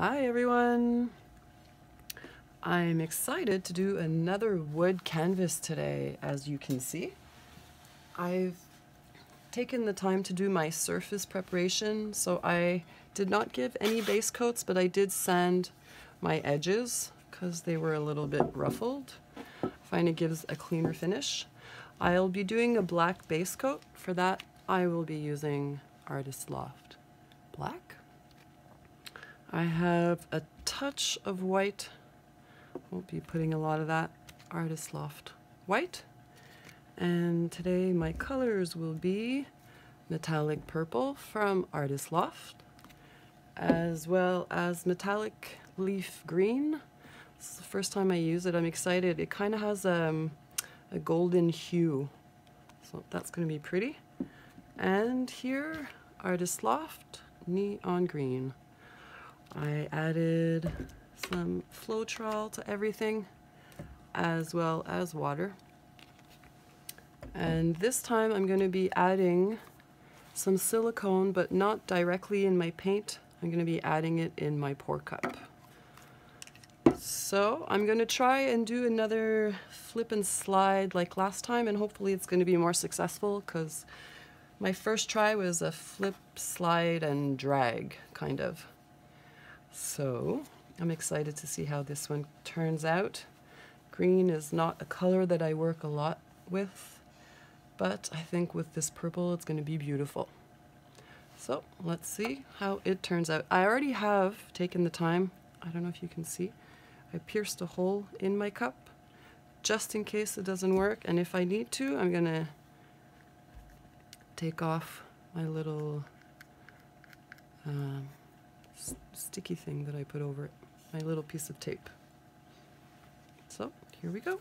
Hi everyone! I'm excited to do another wood canvas today. As you can see, I've taken the time to do my surface preparation, so I did not give any base coats, but I did sand my edges because they were a little bit ruffled. I find it gives a cleaner finish. I'll be doing a black base coat. For that, I will be using Artist Loft Black. I have a touch of white, won't be putting a lot of that, Artist Loft White. And today my colors will be metallic purple from Artist Loft, as well as metallic leaf green. This is the first time I use it. I'm excited. It kind of has a golden hue, so that's going to be pretty. And here, Artist Loft Neon Green. I added some Floetrol to everything, as well as water. And this time I'm going to be adding some silicone, but not directly in my paint. I'm going to be adding it in my pour cup. So I'm going to try and do another flip and slide like last time, and hopefully it's going to be more successful, because my first try was a flip, slide, and drag, kind of. So I'm excited to see how this one turns out. Green is not a color that I work a lot with, but I think with this purple it's going to be beautiful. So let's see how it turns out. I already have taken the time, I don't know if you can see, I pierced a hole in my cup just in case it doesn't work, and if I need to, I'm going to take off my little sticky thing that I put over it, my little piece of tape. So here we go.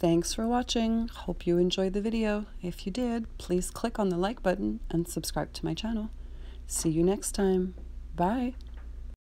Thanks for watching. Hope you enjoyed the video. If you did, please click on the like button and subscribe to my channel. See you next time. Bye.